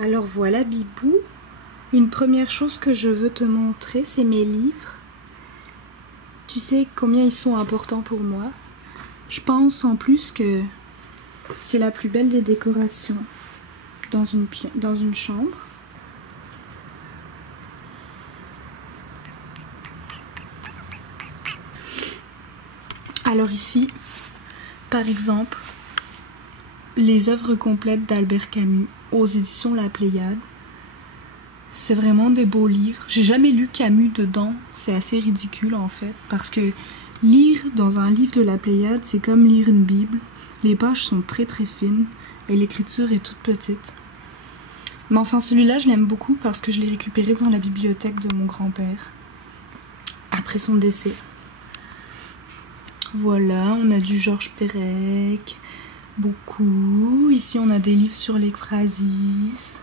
Alors voilà Bibou, une première chose que je veux te montrer, c'est mes livres. Tu sais combien ils sont importants pour moi. Je pense en plus que c'est la plus belle des décorations dans une chambre. Alors ici, par exemple, les œuvres complètes d'Albert Camus aux éditions La Pléiade. C'est vraiment des beaux livres. J'ai jamais lu Camus dedans. C'est assez ridicule en fait, parce que lire dans un livre de La Pléiade, c'est comme lire une Bible. Les pages sont très très fines et l'écriture est toute petite. Mais enfin, celui-là, je l'aime beaucoup parce que je l'ai récupéré dans la bibliothèque de mon grand-père après son décès. Voilà, on a du Georges Perec, beaucoup. Ici, on a des livres sur l'Éphrasie.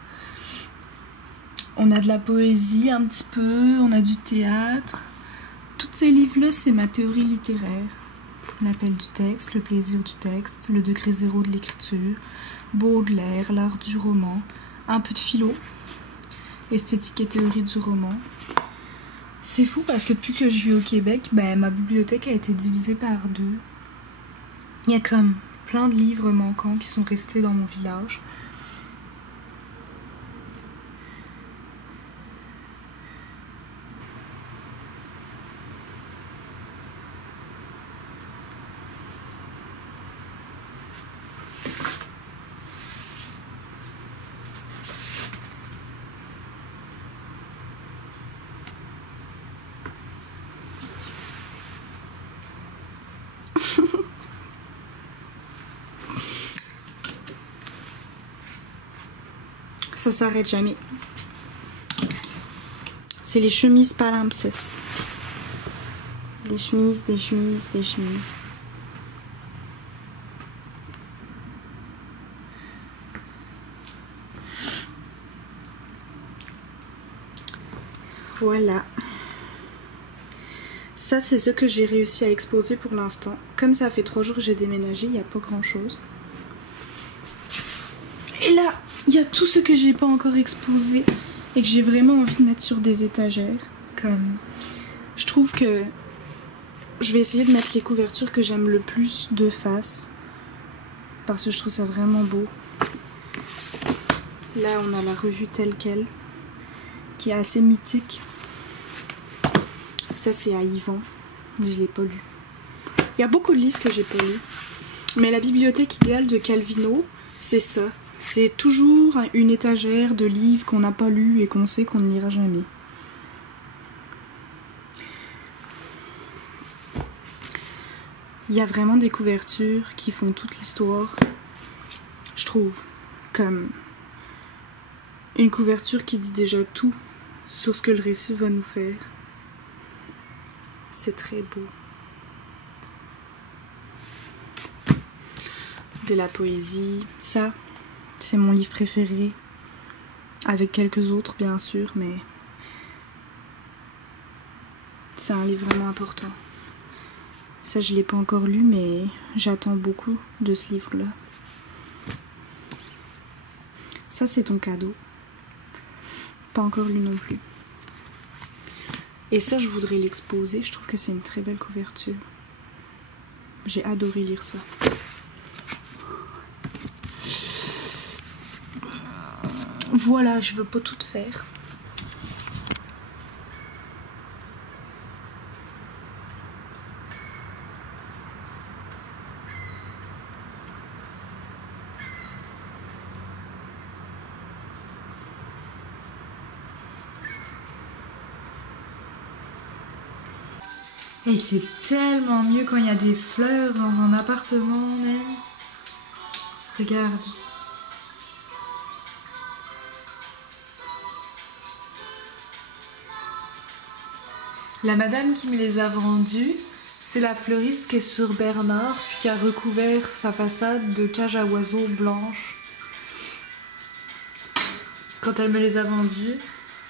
On a de la poésie un petit peu, on a du théâtre. Tous ces livres-là, c'est ma théorie littéraire. L'appel du texte, le plaisir du texte, le degré zéro de l'écriture, Baudelaire, l'art du roman, un peu de philo, esthétique et théorie du roman. C'est fou parce que depuis que je vis au Québec, ma bibliothèque a été divisée par deux. Il y a comme plein de livres manquants qui sont restés dans mon village. Ça s'arrête jamais. C'est les chemises palimpsestes. Des chemises, des chemises, des chemises. Voilà. Ça, c'est ce que j'ai réussi à exposer pour l'instant. Comme ça fait 3 jours que j'ai déménagé, il n'y a pas grand-chose. Et là, il y a tout ce que j'ai pas encore exposé et que j'ai vraiment envie de mettre sur des étagères. Comme je trouve que je vais essayer de mettre les couvertures que j'aime le plus de face parce que je trouve ça vraiment beau. Là, on a la revue telle quelle qui est assez mythique. Ça, c'est à Yvan, mais je l'ai pas lu. Il y a beaucoup de livres que j'ai pas lus, mais la bibliothèque idéale de Calvino, c'est ça. C'est toujours une étagère de livres qu'on n'a pas lus et qu'on sait qu'on ne lira jamais. Il y a vraiment des couvertures qui font toute l'histoire, je trouve, comme une couverture qui dit déjà tout sur ce que le récit va nous faire. C'est très beau. De la poésie, ça, c'est mon livre préféré, avec quelques autres bien sûr, mais c'est un livre vraiment important. Ça, je l'ai pas encore lu, mais j'attends beaucoup de ce livre-là. Ça, c'est ton cadeau. Pas encore lu non plus. Et ça, je voudrais l'exposer. Je trouve que c'est une très belle couverture. J'ai adoré lire ça. Voilà, je veux pas tout faire. Et c'est tellement mieux quand il y a des fleurs dans un appartement, même. Regarde. La madame qui me les a vendus, c'est la fleuriste qui est sur Bernard, puis qui a recouvert sa façade de cage à oiseaux blanche. Quand elle me les a vendus,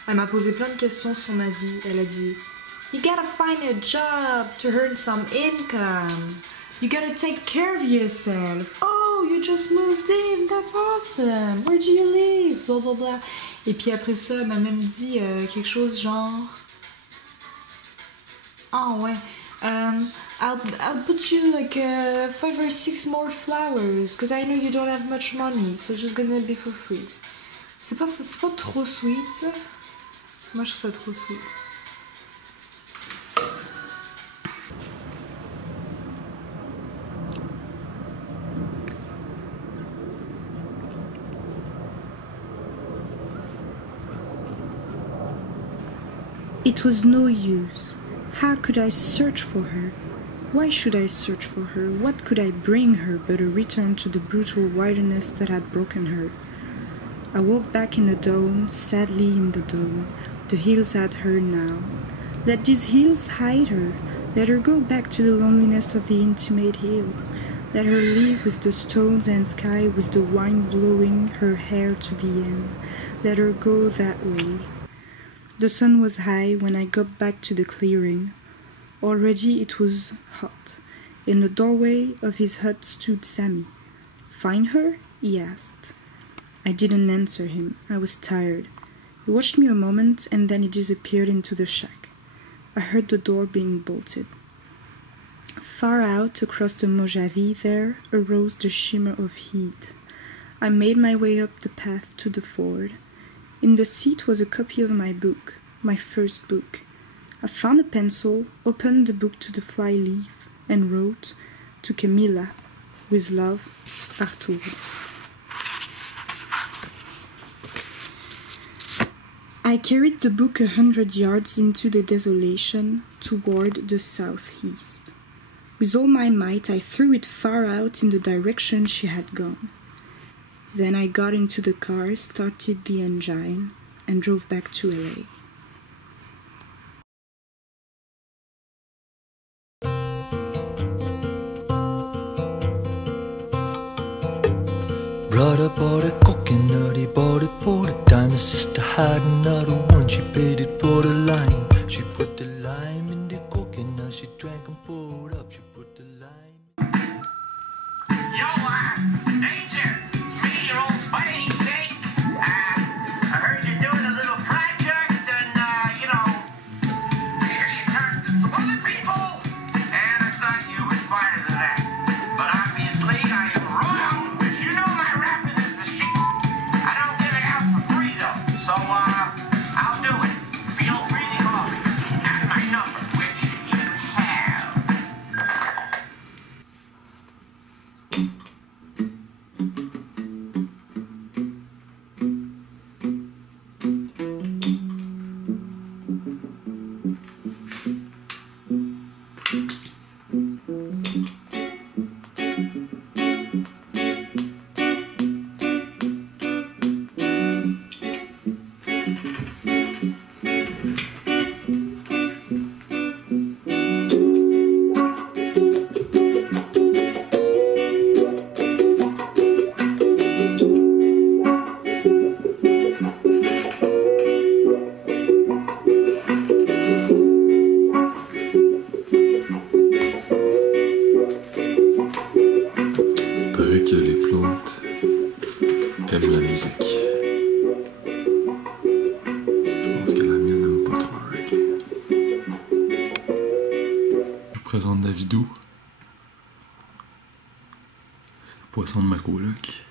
elle m'a posé plein de questions sur ma vie. Elle a dit « You gotta find a job to earn some income. You gotta take care of yourself. Oh, you you just moved in, that's awesome, where do you live, blah blah blah. Et puis après ça, elle m'a même dit quelque chose genre, ah ouais, I'll put you like 5 or 6 more flowers, because I know you don't have much money, so it's just gonna be for free. C'est pas trop sweet, ça? Moi je trouve ça trop sweet. It was no use. How could I search for her? Why should I search for her? What could I bring her but a return to the brutal wilderness that had broken her? I walked back in the dawn, sadly in the dawn. The hills had her now. Let these hills hide her. Let her go back to the loneliness of the intimate hills. Let her live with the stones and sky, with the wind blowing her hair to the end. Let her go that way. The sun was high when I got back to the clearing. Already it was hot. In the doorway of his hut stood Sammy. "Find her?" he asked. I didn't answer him. I was tired. He watched me a moment and then he disappeared into the shack. I heard the door being bolted. Far out across the Mojave there arose the shimmer of heat. I made my way up the path to the ford. In the seat was a copy of my book, my first book. I found a pencil, opened the book to the flyleaf, and wrote, "To Camilla, with love, Arturo." I carried the book 100 yards into the desolation, toward the southeast. With all my might, I threw it far out in the direction she had gone. Then I got into the car, started the engine, and drove back to LA. Brother bought a coconut, he bought it for the dime. His sister had another one, she paid it for the lime. She put the lime in the coconut, she drank and poured up. She put the lime. Yo, Danger, it's me, your old buddy, Shake. I heard you're doing a little project, and, I hear you talked to some other people, and I thought you were smarter than that. But obviously, I am wrong, because you know my rapping is the shit. I don't give it out for free, though, so, I'll do it. Feel free to call me at my number, which you have. Il paraît que les plantes aiment la musique. Je pense que la mienne n'aime pas trop le reggae. Je vous présente Davidou. C'est le poisson de ma coloc.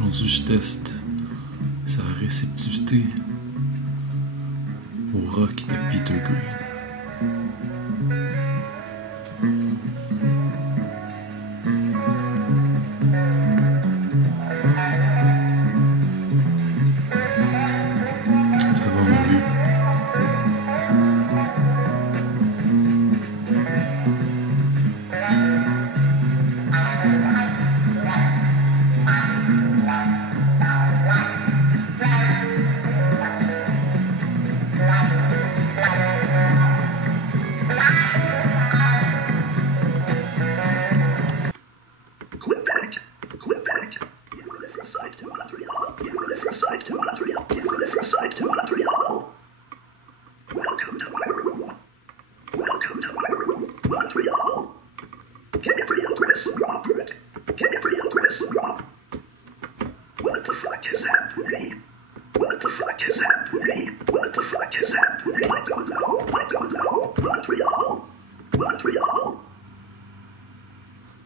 Aujourd'hui, je teste sa réceptivité au rock de Peter Green. Ça va, mon vieux.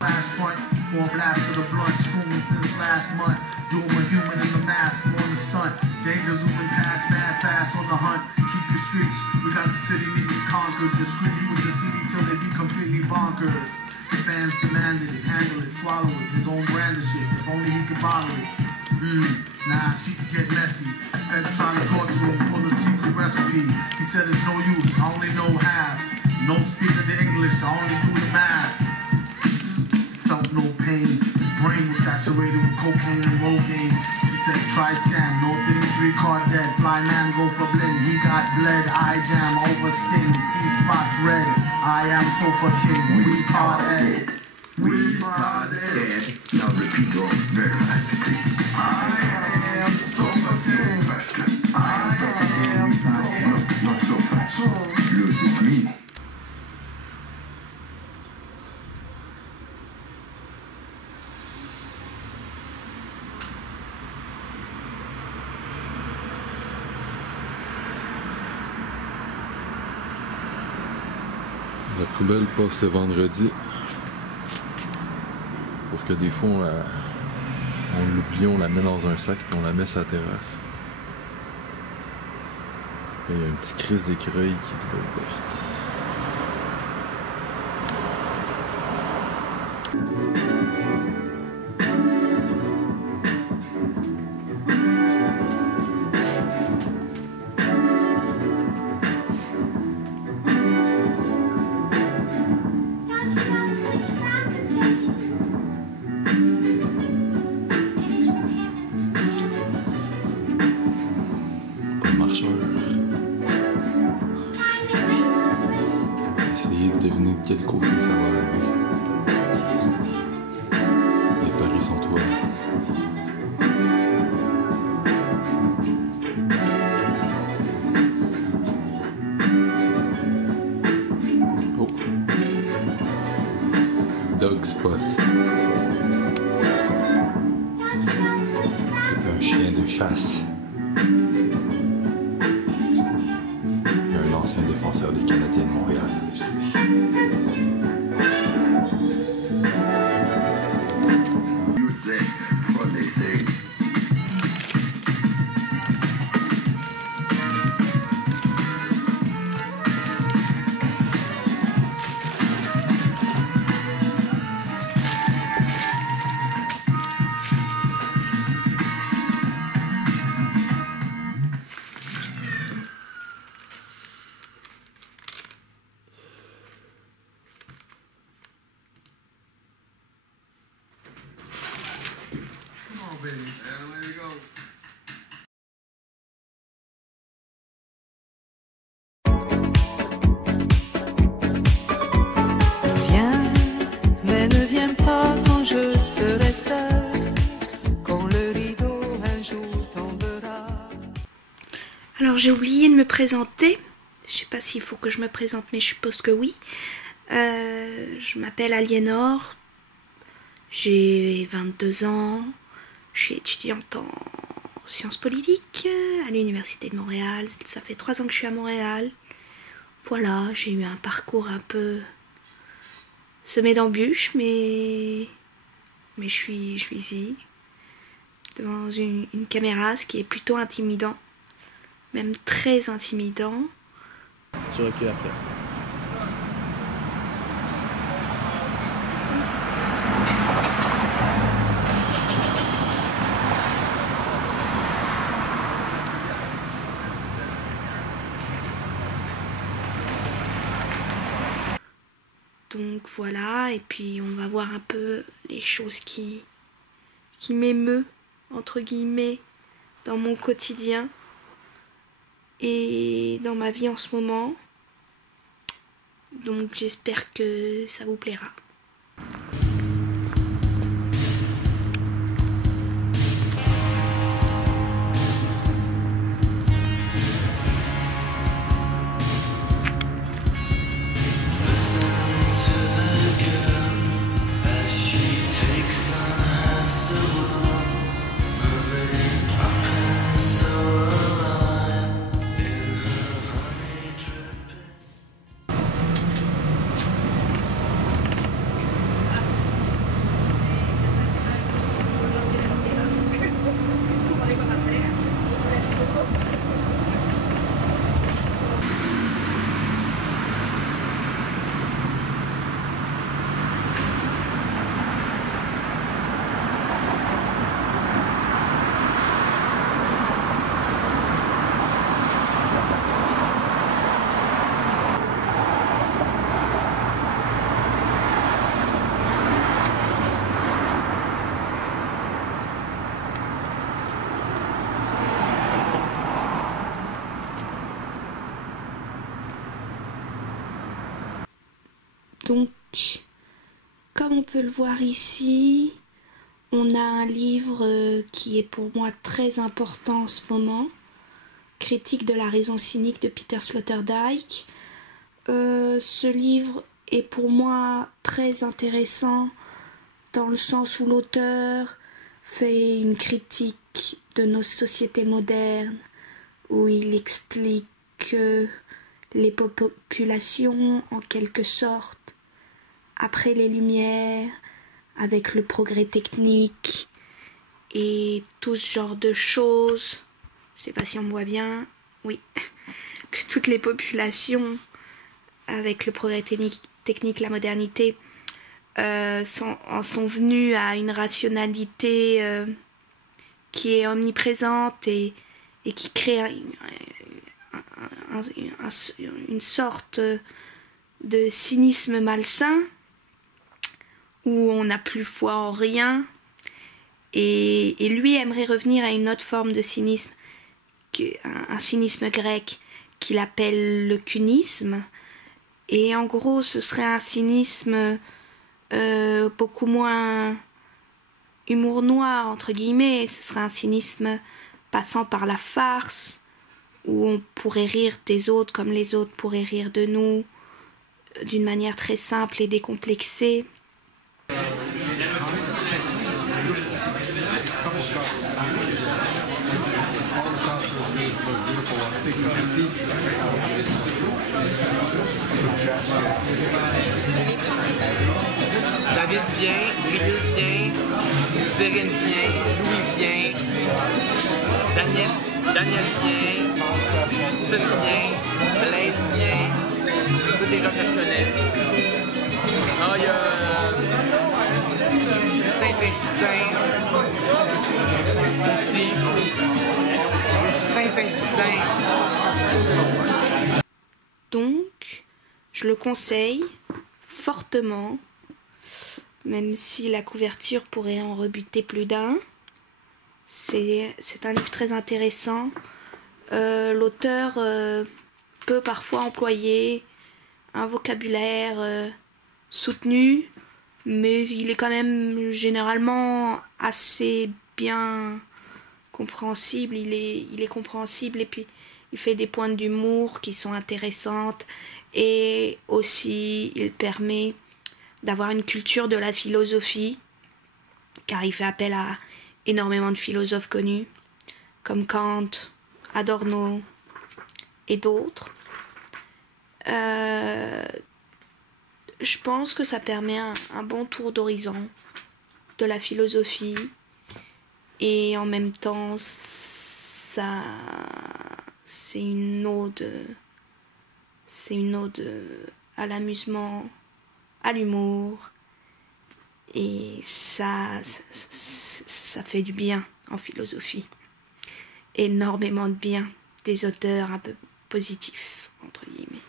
Last front, four blasts of the blunt, shrooming since last month. Doom a human in the mask, on the stunt. Danger zooming past, mad fast on the hunt. Keep the streets, we got the city neatly conquered. Discreetly with the city till they be completely bonkered. The fans demanded it, handle it, swallow it. His own brand of shit, if only he could bottle it. Nah, she could get messy. Feds trying to torture him, pull a secret recipe. He said it's no use, I only know half. No speak of the English, I only do the math. Felt no pain. His brain was saturated with cocaine and Rogaine. He said, try scan, no thing, 3 card dead. Fly man go for blend, he got bled. Eye jam, over sting, see spots red. I am sofa king, we card Ed. We are dead. Now repeat all very fast, please. I am sofa king. Faster. I am. No, not so fast. Loses me. La poubelle passe le vendredi. Sauf que des fois, on l'oublie, on la met dans un sac et on la met sur la terrasse. Là, il y a un petit crise d'écureuil qui est ouverte. Essayez de deviner de quel côté ça va arriver. Les paris sont ouverts. Oh. Dog Spot. C'est un chien de chasse. Un ancien défenseur des Canadiens de Montréal. Viens, mais ne viens pas quand je serai seule, quand le rideau un jour tombera. Alors j'ai oublié de me présenter, je sais pas s'il faut que je me présente mais je suppose que oui. Je m'appelle Aliénor, j'ai 22 ans, je suis étudiante en sciences politiques à l'université de Montréal, ça fait 3 ans que je suis à Montréal. Voilà, j'ai eu un parcours un peu semé d'embûches, mais je suis ici, devant une caméra, ce qui est plutôt intimidant, même très intimidant. Tu recules après. Donc voilà, et puis on va voir un peu les choses qui m'émeut, entre guillemets, dans mon quotidien et dans ma vie en ce moment. Donc j'espère que ça vous plaira. Donc, comme on peut le voir ici, on a un livre qui est pour moi très important en ce moment, Critique de la raison cynique de Peter Sloterdijk. Ce livre est pour moi très intéressant dans le sens où l'auteur fait une critique de nos sociétés modernes, où il explique que les populations, en quelque sorte, après les Lumières, avec le progrès technique et tout ce genre de choses, je sais pas si on me voit bien, oui, que toutes les populations, avec le progrès technique, la modernité, en sont venues à une rationalité qui est omniprésente et qui crée une sorte de cynisme malsain où on n'a plus foi en rien, et lui aimerait revenir à une autre forme de cynisme, un cynisme grec qu'il appelle le cunisme, et en gros ce serait un cynisme beaucoup moins humour noir entre guillemets, ce serait un cynisme passant par la farce, où on pourrait rire des autres comme les autres pourraient rire de nous, d'une manière très simple et décomplexée. David vient, Brieux vient, Zérine vient, Louis vient, Daniel vient, Justine vient, Blaise vient, tous des gens que je connais. Ah, il y a Justin Saint-Justin aussi. Justin Saint-Justin. Donc, je le conseille fortement, même si la couverture pourrait en rebuter plus d'un. C'est un livre très intéressant. L'auteur peut parfois employer un vocabulaire soutenu, mais il est quand même généralement assez bien compréhensible. Il est compréhensible, et puis il fait des pointes d'humour qui sont intéressantes, et aussi il permet d'avoir une culture de la philosophie, car il fait appel à énormément de philosophes connus, comme Kant, Adorno et d'autres. Je pense que ça permet un bon tour d'horizon de la philosophie, et en même temps c'est une ode à l'amusement, à l'humour, et ça fait du bien en philosophie, énormément de bien, des auteurs un peu positifs entre guillemets.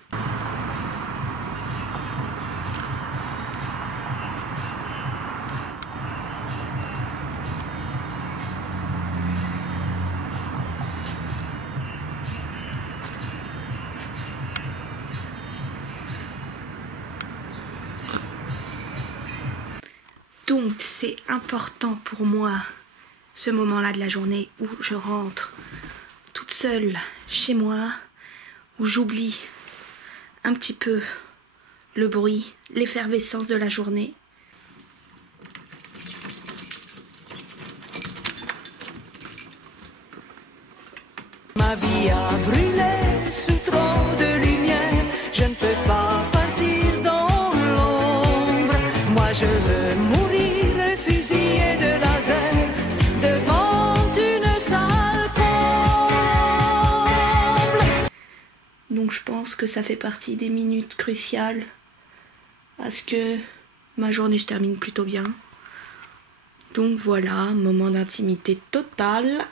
Donc c'est important pour moi, ce moment-là de la journée où je rentre toute seule chez moi, où j'oublie un petit peu le bruit, l'effervescence de la journée. Ma vie a brûlé sous trop de lumière, je ne peux pas partir dans l'ombre. Moi je veux mourir fusillé de laser devant une salle comble. Donc je pense que ça fait partie des minutes cruciales à ce que ma journée se termine plutôt bien. Donc voilà, un moment d'intimité totale.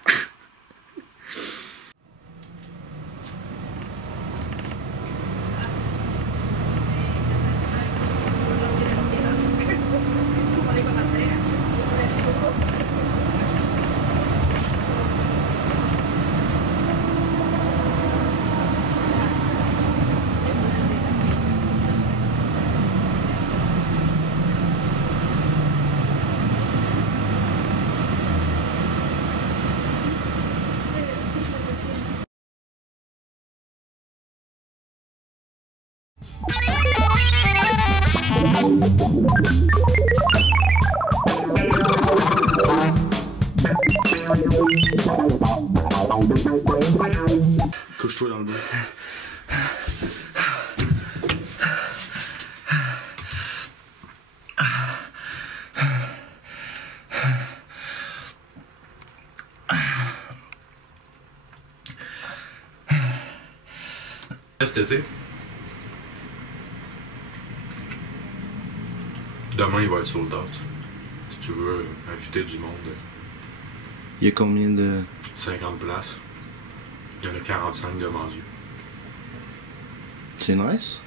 Cet été. Demain, il va être sold out. Si tu veux inviter du monde, Il y a combien de... 50 places. Il y en a 45 de vendus. C'est nice.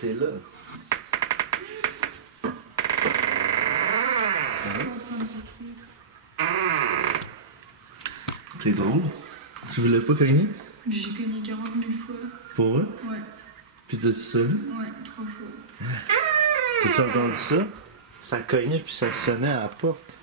T'es là. C'est drôle. Tu voulais pas cogner? J'ai cogné 40 000 fois. Pour vrai? Ouais. Puis t'as-tu sonné? Ouais, 3 fois. T'as-tu entendu ça? Ça cognait puis ça sonnait à la porte.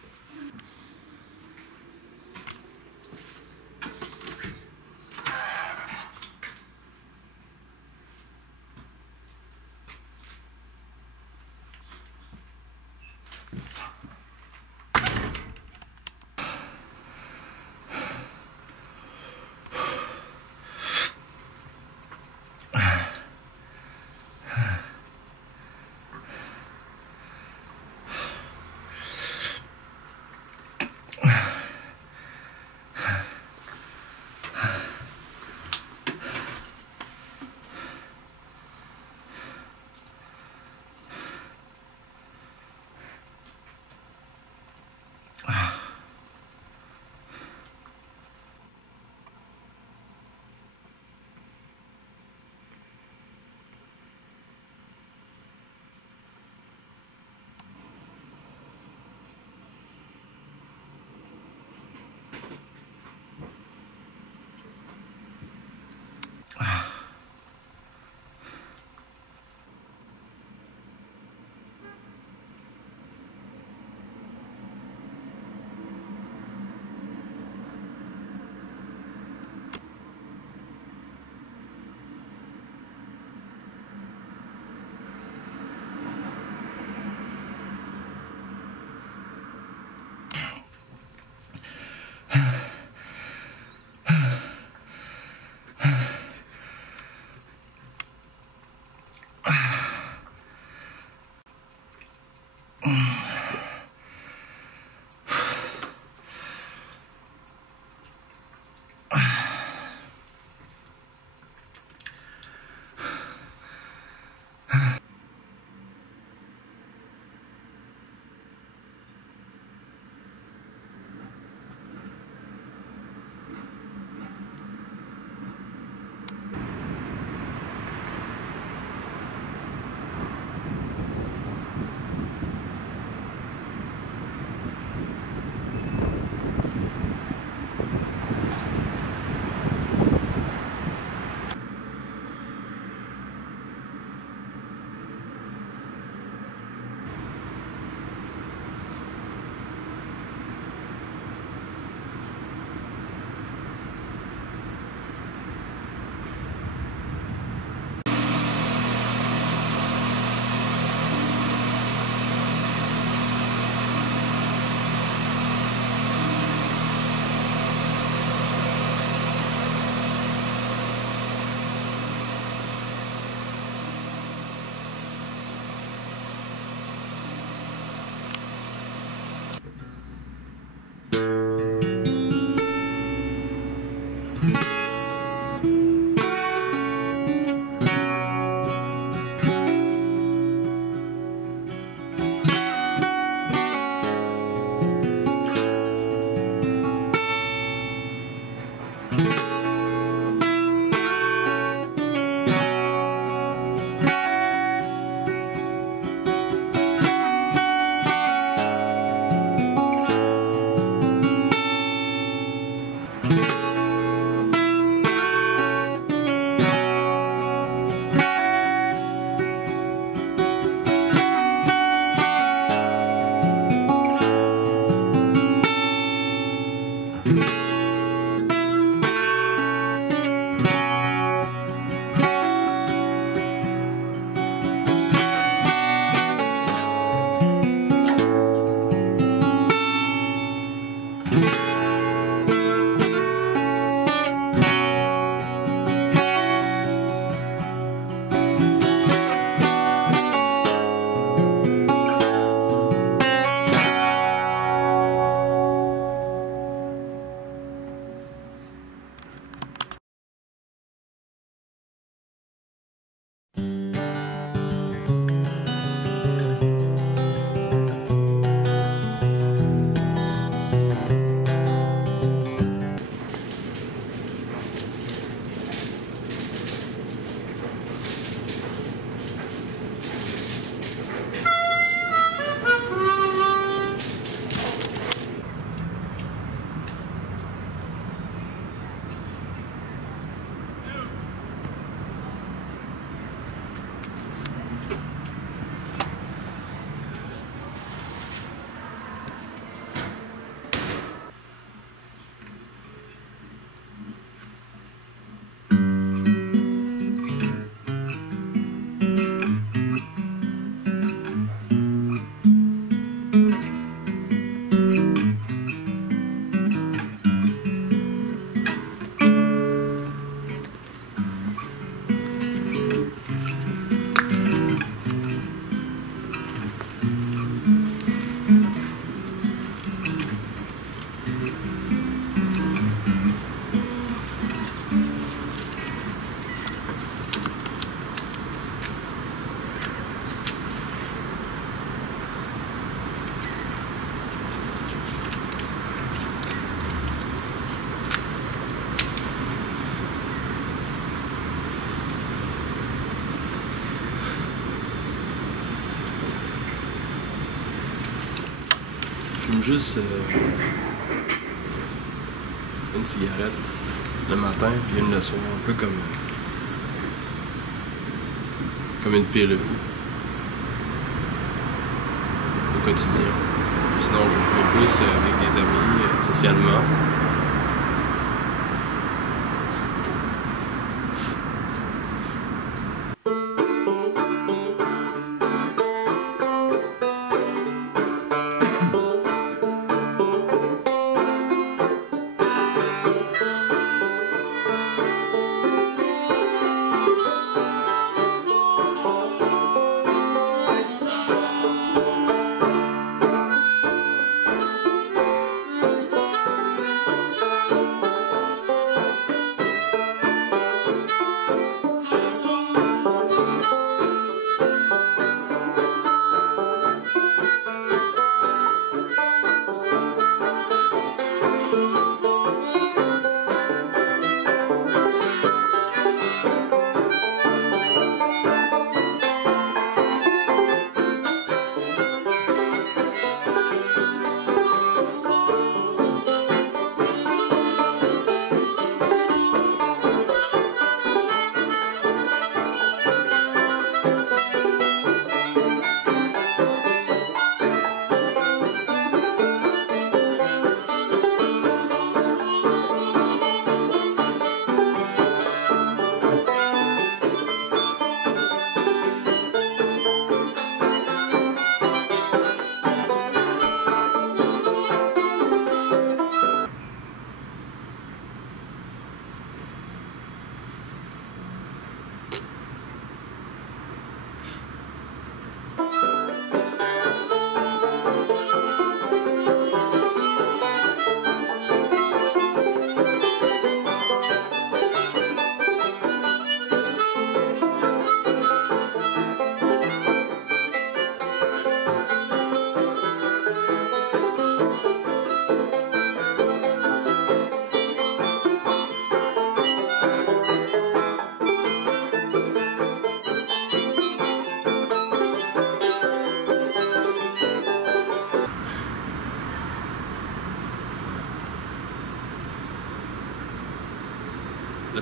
fume juste une cigarette le matin puis une le soir, un peu comme une pilule au quotidien. Sinon, je fume plus avec des amis, socialement.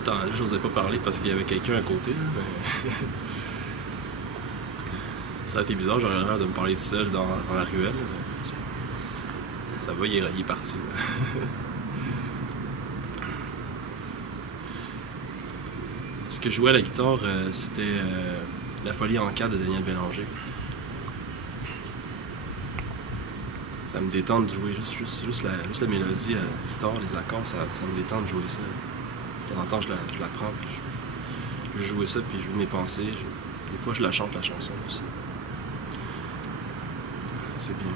Là, j'osais pas parler parce qu'il y avait quelqu'un à côté. Là, mais... ça a été bizarre, j'aurais l'air de me parler tout seul dans la ruelle. Mais... ça va, il est parti. Ce que je jouais à la guitare, c'était La folie en quatre de Daniel Bélanger. Ça me détend de jouer juste la mélodie à la guitare, les accords, ça me détend de jouer ça. De temps en temps, je la prends, puis je jouais ça, puis je joue mes pensées. Des fois, je la chante, la chanson aussi. C'est bien.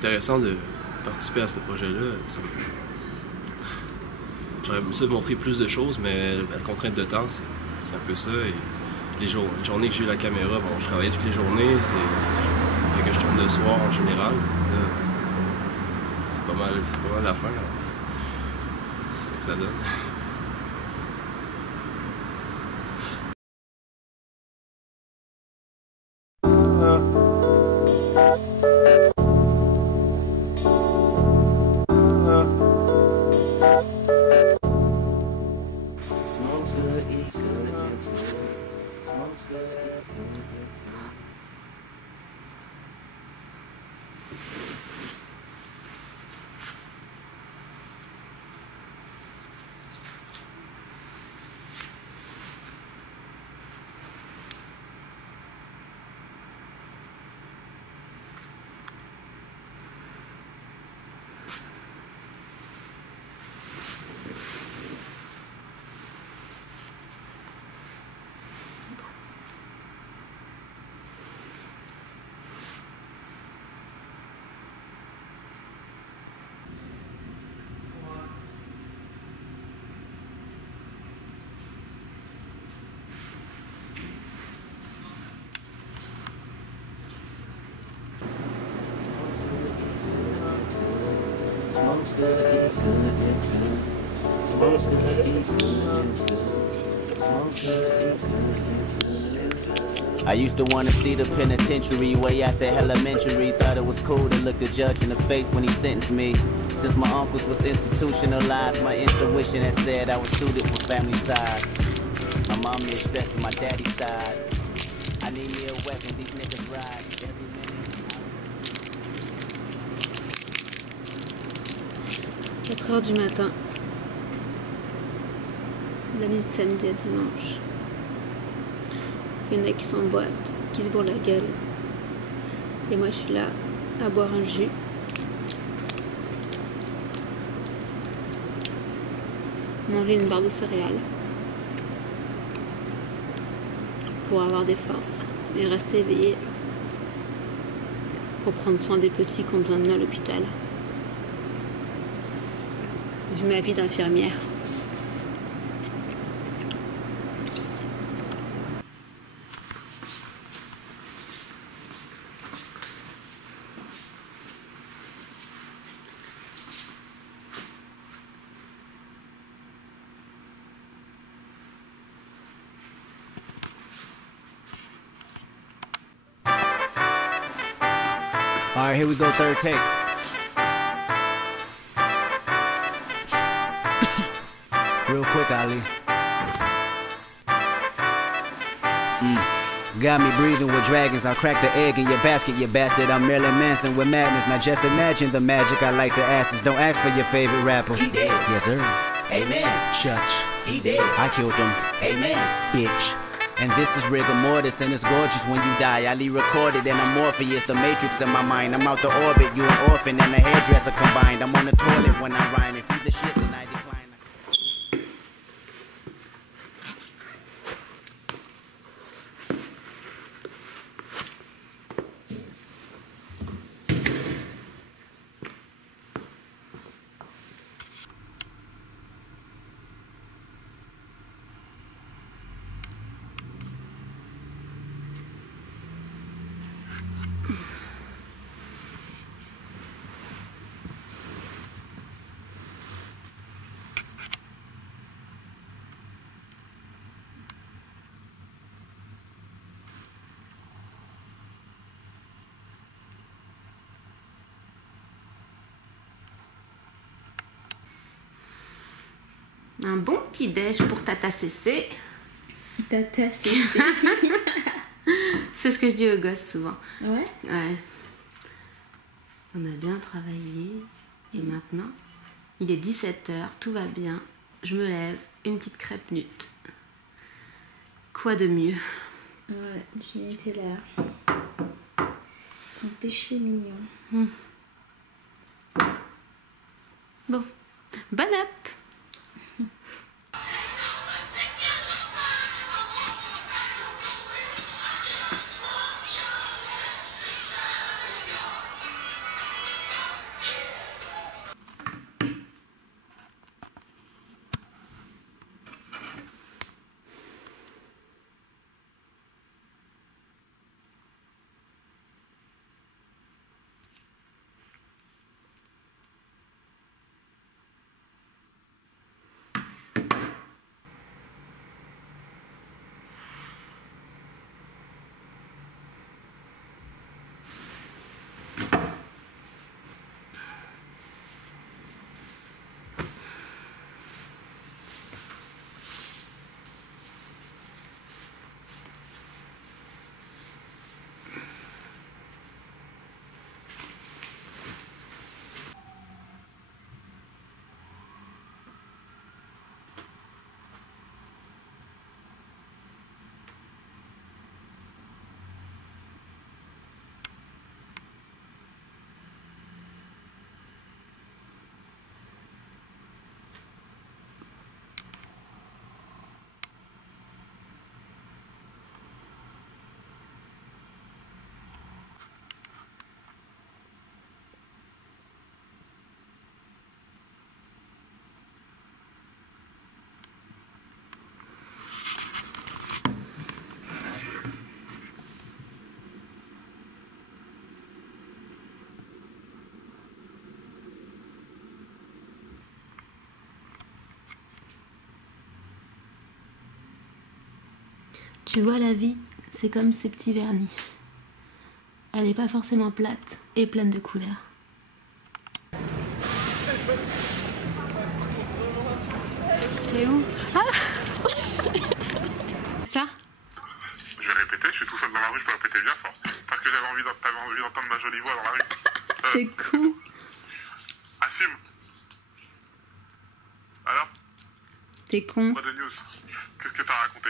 Intéressant de participer à ce projet-là. J'aurais voulu montrer plus de choses, mais la contrainte de temps, c'est un peu ça. Et les journées que j'ai eu la caméra, bon, je travaillais toutes les journées, c'est que je tourne le soir en général. C'est pas mal la fin. C'est ça que ça donne. good, eat good, live good. Smoke good, eat good, live good. Smoke good, eat good, live good, live good. I used to want to see the penitentiary way after elementary. Thought it was cool to look the judge in the face when he sentenced me. Since my uncles was institutionalized, my intuition had said I was suited for family ties. My mom is stressed on my daddy's side. I need me a weapon, these niggas ride. Every minute. 4h du matin. La nuit de samedi à dimanche. Il y en a qui s'emboîtent, qui se bourrent la gueule. Et moi je suis là à boire un jus. Manger une barre de céréales. Pour avoir des forces et rester éveillé. Pour prendre soin des petits qui ont besoin de nous à l'hôpital. Vu ma vie d'infirmière. Alright, here we go, third take. Real quick, Ali. Got me breathing with dragons. I'll crack the egg in your basket, you bastard. I'm Marilyn Manson with madness. Now just imagine the magic I like to ask is don't ask for your favorite rapper. He dead. Yes, sir. Amen. Church. He dead. I killed him. Amen. Bitch. And this is rigor mortis, and it's gorgeous when you die. I recorded and I'm Morpheus, the matrix in my mind. I'm out the orbit, you an orphan and a hairdresser combined. I'm on the toilet when I rhyme. If you the shit, then I decline. Un bon petit déj pour Tata CC. Tata CC. C'est ce que je dis aux gosses souvent. Ouais. Ouais. On a bien travaillé. Et maintenant, il est 17h, tout va bien. Je me lève, une petite crêpe nut. Quoi de mieux? Ouais, Jimmy était là. Ton péché mignon. Bon, bon up. Tu vois, la vie, c'est comme ces petits vernis. Elle n'est pas forcément plate et pleine de couleurs. T'es où? Ça? Je vais répéter, je suis tout seul dans la rue, je peux répéter bien fort. Parce que t'avais envie d'entendre ma jolie voix dans la rue. T'es con. Assume. Alors? T'es con. Pas de news. Qu'est-ce que t'as raconté?